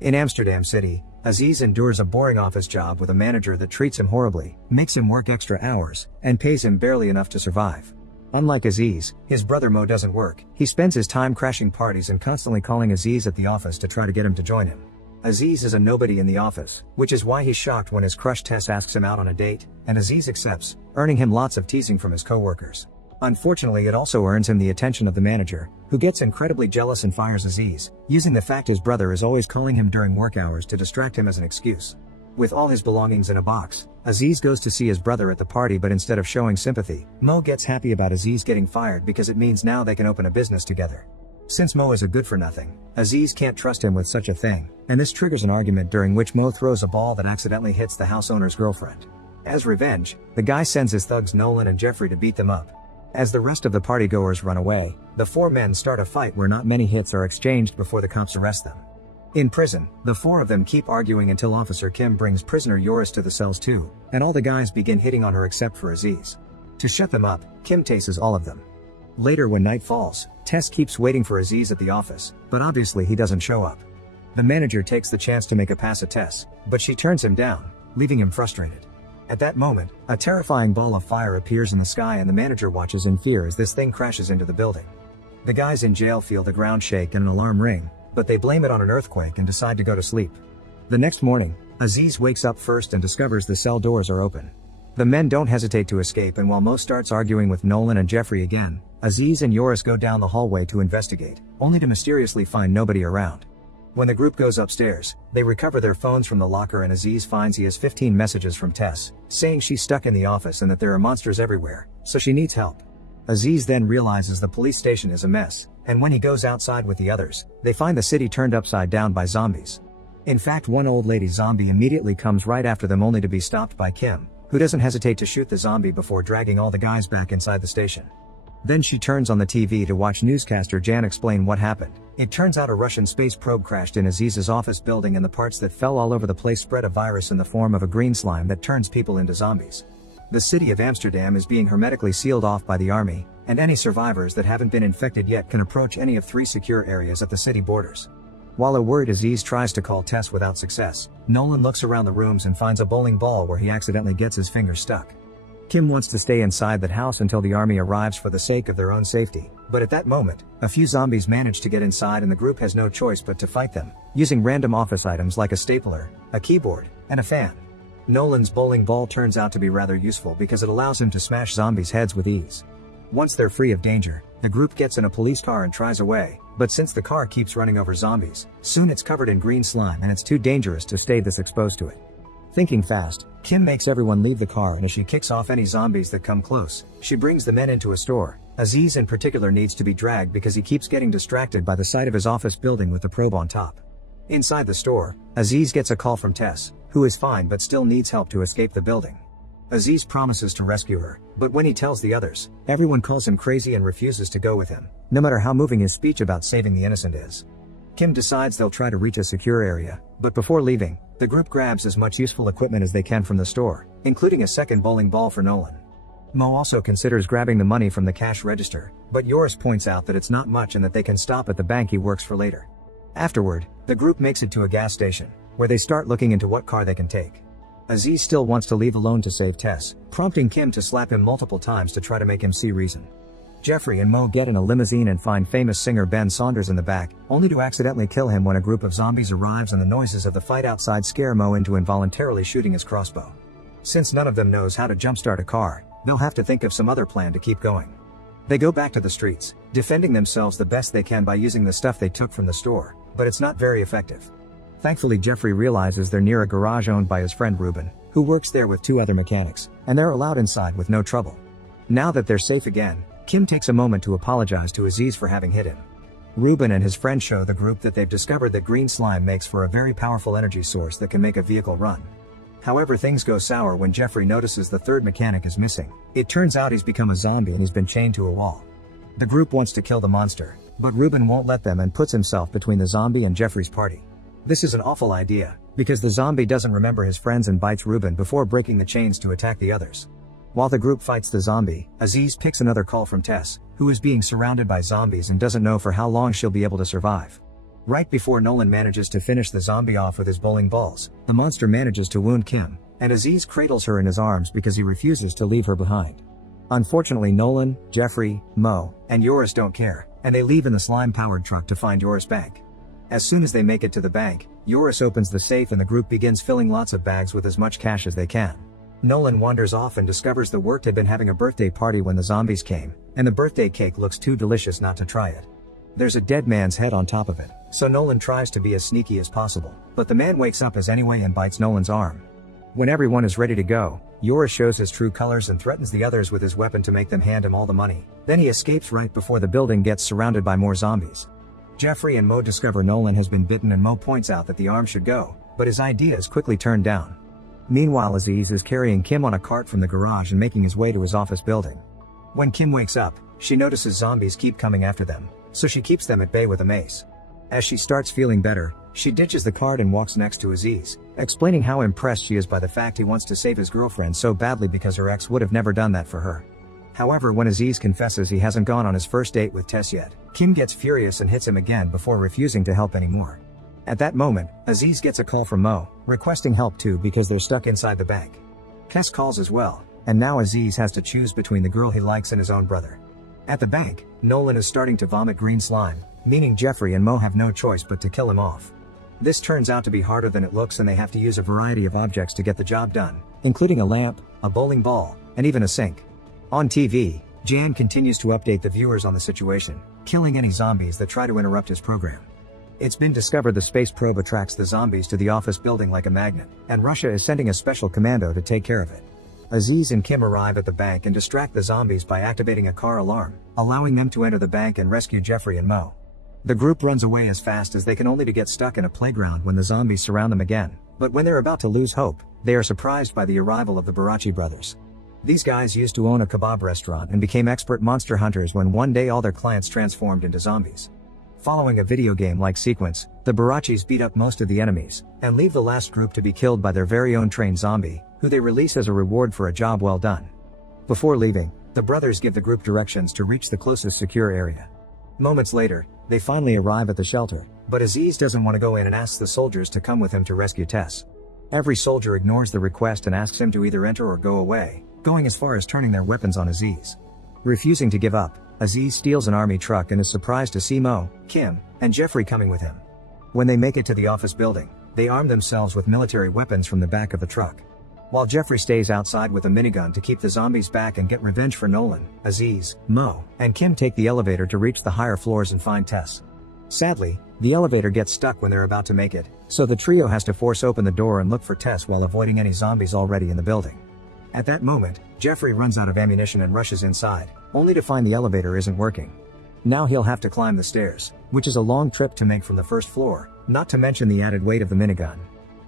In Amsterdam City, Aziz endures a boring office job with a manager that treats him horribly, makes him work extra hours, and pays him barely enough to survive. Unlike Aziz, his brother Mo doesn't work. He spends his time crashing parties and constantly calling Aziz at the office to try to get him to join him. Aziz is a nobody in the office, which is why he's shocked when his crush Tess asks him out on a date, and Aziz accepts, earning him lots of teasing from his co-workers. Unfortunately, it also earns him the attention of the manager, who gets incredibly jealous and fires Aziz, using the fact his brother is always calling him during work hours to distract him as an excuse. With all his belongings in a box, Aziz goes to see his brother at the party, but instead of showing sympathy, Mo gets happy about Aziz getting fired because it means now they can open a business together. Since Mo is a good-for-nothing, Aziz can't trust him with such a thing, and this triggers an argument during which Mo throws a ball that accidentally hits the house owner's girlfriend. As revenge, the guy sends his thugs Nolan and Jeffrey to beat them up. As the rest of the partygoers run away, the four men start a fight where not many hits are exchanged before the cops arrest them. In prison, the four of them keep arguing until Officer Kim brings prisoner Yoris to the cells too, and all the guys begin hitting on her except for Aziz. To shut them up, Kim tases all of them. Later, when night falls, Tess keeps waiting for Aziz at the office, but obviously he doesn't show up. The manager takes the chance to make a pass at Tess, but she turns him down, leaving him frustrated. At that moment, a terrifying ball of fire appears in the sky and the manager watches in fear as this thing crashes into the building. The guys in jail feel the ground shake and an alarm ring, but they blame it on an earthquake and decide to go to sleep. The next morning, Aziz wakes up first and discovers the cell doors are open. The men don't hesitate to escape, and while Mo starts arguing with Nolan and Jeffrey again, Aziz and Yoris go down the hallway to investigate, only to mysteriously find nobody around. When the group goes upstairs, they recover their phones from the locker and Aziz finds he has 15 messages from Tess, saying she's stuck in the office and that there are monsters everywhere, so she needs help. Aziz then realizes the police station is a mess, and when he goes outside with the others, they find the city turned upside down by zombies. In fact, one old lady zombie immediately comes right after them, only to be stopped by Kim, who doesn't hesitate to shoot the zombie before dragging all the guys back inside the station. Then she turns on the TV to watch newscaster Jan explain what happened. It turns out a Russian space probe crashed in Aziz's office building, and the parts that fell all over the place spread a virus in the form of a green slime that turns people into zombies. The city of Amsterdam is being hermetically sealed off by the army, and any survivors that haven't been infected yet can approach any of 3 secure areas at the city borders. While a worried Aziz tries to call Tess without success, Nolan looks around the rooms and finds a bowling ball where he accidentally gets his finger stuck. Kim wants to stay inside that house until the army arrives for the sake of their own safety, but at that moment, a few zombies manage to get inside and the group has no choice but to fight them, using random office items like a stapler, a keyboard, and a fan. Nolan's bowling ball turns out to be rather useful because it allows him to smash zombies' heads with ease. Once they're free of danger, the group gets in a police car and tries away, but since the car keeps running over zombies, soon it's covered in green slime and it's too dangerous to stay this exposed to it. Thinking fast, Kim makes everyone leave the car, and as she kicks off any zombies that come close, she brings the men into a store. Aziz in particular needs to be dragged because he keeps getting distracted by the sight of his office building with the probe on top. Inside the store, Aziz gets a call from Tess, who is fine but still needs help to escape the building. Aziz promises to rescue her, but when he tells the others, everyone calls him crazy and refuses to go with him, no matter how moving his speech about saving the innocent is. Kim decides they'll try to reach a secure area, but before leaving, the group grabs as much useful equipment as they can from the store, including a second bowling ball for Nolan. Mo also considers grabbing the money from the cash register, but Yoris points out that it's not much and that they can stop at the bank he works for later. Afterward, the group makes it to a gas station, where they start looking into what car they can take. Aziz still wants to leave alone to save Tess, prompting Kim to slap him multiple times to try to make him see reason. Jeffrey and Mo get in a limousine and find famous singer Ben Saunders in the back, only to accidentally kill him when a group of zombies arrives and the noises of the fight outside scare Mo into involuntarily shooting his crossbow. Since none of them knows how to jumpstart a car, they'll have to think of some other plan to keep going. They go back to the streets, defending themselves the best they can by using the stuff they took from the store, but it's not very effective. Thankfully, Jeffrey realizes they're near a garage owned by his friend Ruben, who works there with 2 other mechanics, and they're allowed inside with no trouble. Now that they're safe again, Kim takes a moment to apologize to Aziz for having hit him. Ruben and his friend show the group that they've discovered that green slime makes for a very powerful energy source that can make a vehicle run. However, things go sour when Jeffrey notices the 3rd mechanic is missing. It turns out he's become a zombie and he's been chained to a wall. The group wants to kill the monster, but Ruben won't let them and puts himself between the zombie and Jeffrey's party. This is an awful idea, because the zombie doesn't remember his friends and bites Ruben before breaking the chains to attack the others. While the group fights the zombie, Aziz picks another call from Tess, who is being surrounded by zombies and doesn't know for how long she'll be able to survive. Right before Nolan manages to finish the zombie off with his bowling balls, the monster manages to wound Kim, and Aziz cradles her in his arms because he refuses to leave her behind. Unfortunately, Nolan, Jeffrey, Mo, and Joris don't care, and they leave in the slime-powered truck to find Joris' bank. As soon as they make it to the bank, Joris opens the safe and the group begins filling lots of bags with as much cash as they can. Nolan wanders off and discovers the work had been having a birthday party when the zombies came, and the birthday cake looks too delicious not to try it. There's a dead man's head on top of it, so Nolan tries to be as sneaky as possible, but the man wakes up anyway and bites Nolan's arm. When everyone is ready to go, Joris shows his true colors and threatens the others with his weapon to make them hand him all the money. Then he escapes right before the building gets surrounded by more zombies. Jeffrey and Mo discover Nolan has been bitten and Mo points out that the arm should go, but his idea is quickly turned down. Meanwhile, Aziz is carrying Kim on a cart from the garage and making his way to his office building. When Kim wakes up, she notices zombies keep coming after them, so she keeps them at bay with a mace. As she starts feeling better, she ditches the cart and walks next to Aziz, explaining how impressed she is by the fact he wants to save his girlfriend so badly because her ex would have never done that for her. However, when Aziz confesses he hasn't gone on his first date with Tess yet, Kim gets furious and hits him again before refusing to help anymore. At that moment, Aziz gets a call from Mo, requesting help too because they're stuck inside the bank. Tess calls as well, and now Aziz has to choose between the girl he likes and his own brother. At the bank, Nolan is starting to vomit green slime, meaning Jeffrey and Mo have no choice but to kill him off. This turns out to be harder than it looks and they have to use a variety of objects to get the job done, including a lamp, a bowling ball, and even a sink. On TV, Jan continues to update the viewers on the situation, killing any zombies that try to interrupt his program. It's been discovered the space probe attracts the zombies to the office building like a magnet, and Russia is sending a special commando to take care of it. Aziz and Kim arrive at the bank and distract the zombies by activating a car alarm, allowing them to enter the bank and rescue Jeffrey and Mo. The group runs away as fast as they can only to get stuck in a playground when the zombies surround them again, but when they're about to lose hope, they are surprised by the arrival of the Barachi brothers. These guys used to own a kebab restaurant and became expert monster hunters when one day all their clients transformed into zombies. Following a video game-like sequence, the Barachis beat up most of the enemies, and leave the last group to be killed by their very own trained zombie, who they release as a reward for a job well done. Before leaving, the brothers give the group directions to reach the closest secure area. Moments later, they finally arrive at the shelter, but Aziz doesn't want to go in and asks the soldiers to come with him to rescue Tess. Every soldier ignores the request and asks him to either enter or go away, going as far as turning their weapons on Aziz. Refusing to give up, Aziz steals an army truck and is surprised to see Mo, Kim, and Jeffrey coming with him. When they make it to the office building, they arm themselves with military weapons from the back of the truck. While Jeffrey stays outside with a minigun to keep the zombies back and get revenge for Nolan, Aziz, Mo, and Kim take the elevator to reach the higher floors and find Tess. Sadly, the elevator gets stuck when they're about to make it, so the trio has to force open the door and look for Tess while avoiding any zombies already in the building. At that moment, Jeffrey runs out of ammunition and rushes inside, only to find the elevator isn't working. Now he'll have to climb the stairs, which is a long trip to make from the first floor, not to mention the added weight of the minigun.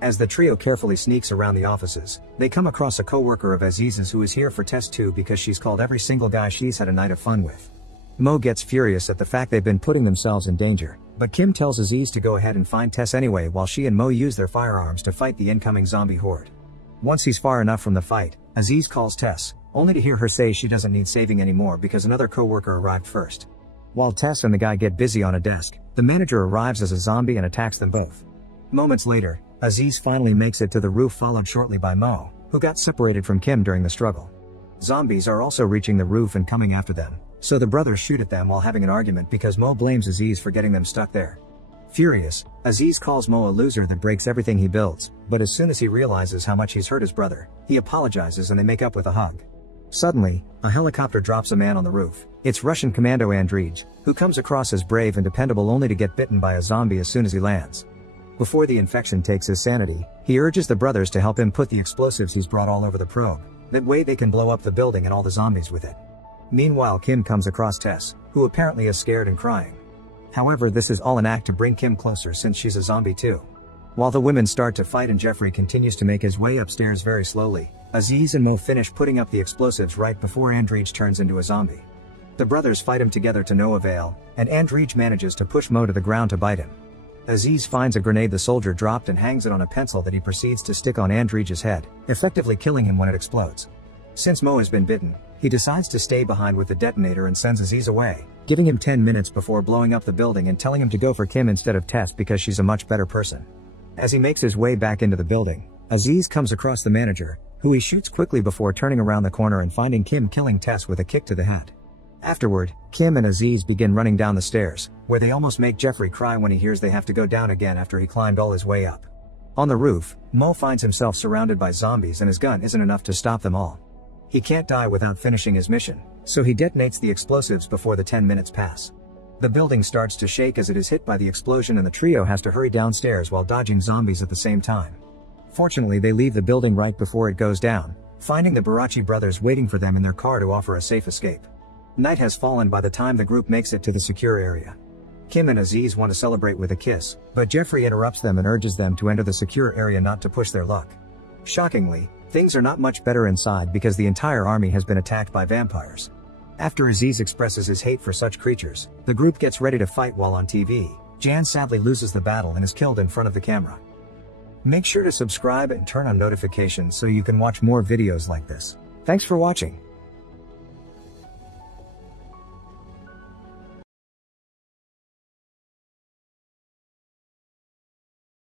As the trio carefully sneaks around the offices, they come across a co-worker of Aziz's who is here for Tess too because she's called every single guy she's had a night of fun with. Mo gets furious at the fact they've been putting themselves in danger, but Kim tells Aziz to go ahead and find Tess anyway while she and Mo use their firearms to fight the incoming zombie horde. Once he's far enough from the fight, Aziz calls Tess, only to hear her say she doesn't need saving anymore because another co-worker arrived first. While Tess and the guy get busy on a desk, the manager arrives as a zombie and attacks them both. Moments later, Aziz finally makes it to the roof, followed shortly by Mo, who got separated from Kim during the struggle. Zombies are also reaching the roof and coming after them, so the brothers shoot at them while having an argument because Mo blames Aziz for getting them stuck there. Furious, Aziz calls Mo a loser that breaks everything he builds, but as soon as he realizes how much he's hurt his brother, he apologizes and they make up with a hug. Suddenly, a helicopter drops a man on the roof. It's Russian commando Andrij, who comes across as brave and dependable only to get bitten by a zombie as soon as he lands. Before the infection takes his sanity, he urges the brothers to help him put the explosives he's brought all over the probe. That way they can blow up the building and all the zombies with it. Meanwhile, Kim comes across Tess, who apparently is scared and crying. However, this is all an act to bring Kim closer since she's a zombie too. While the women start to fight and Jeffrey continues to make his way upstairs very slowly, Aziz and Mo finish putting up the explosives right before Andrij turns into a zombie. The brothers fight him together to no avail, and Andrij manages to push Mo to the ground to bite him. Aziz finds a grenade the soldier dropped and hangs it on a pencil that he proceeds to stick on Andrij's head, effectively killing him when it explodes. Since Mo has been bitten, he decides to stay behind with the detonator and sends Aziz away, giving him 10 minutes before blowing up the building and telling him to go for Kim instead of Tess because she's a much better person. As he makes his way back into the building, Aziz comes across the manager, who he shoots quickly before turning around the corner and finding Kim killing Tess with a kick to the head. Afterward, Kim and Aziz begin running down the stairs, where they almost make Jeffrey cry when he hears they have to go down again after he climbed all his way up. On the roof, Mo finds himself surrounded by zombies and his gun isn't enough to stop them all. He can't die without finishing his mission, so he detonates the explosives before the 10 minutes pass. The building starts to shake as it is hit by the explosion and the trio has to hurry downstairs while dodging zombies at the same time. Fortunately, they leave the building right before it goes down, finding the Barachi brothers waiting for them in their car to offer a safe escape. Night has fallen by the time the group makes it to the secure area. Kim and Aziz want to celebrate with a kiss, but Jeffrey interrupts them and urges them to enter the secure area not to push their luck. Shockingly, things are not much better inside because the entire army has been attacked by vampires. After Aziz expresses his hate for such creatures, the group gets ready to fight while on TV. Jan sadly loses the battle and is killed in front of the camera. Make sure to subscribe and turn on notifications so you can watch more videos like this. Thanks for watching.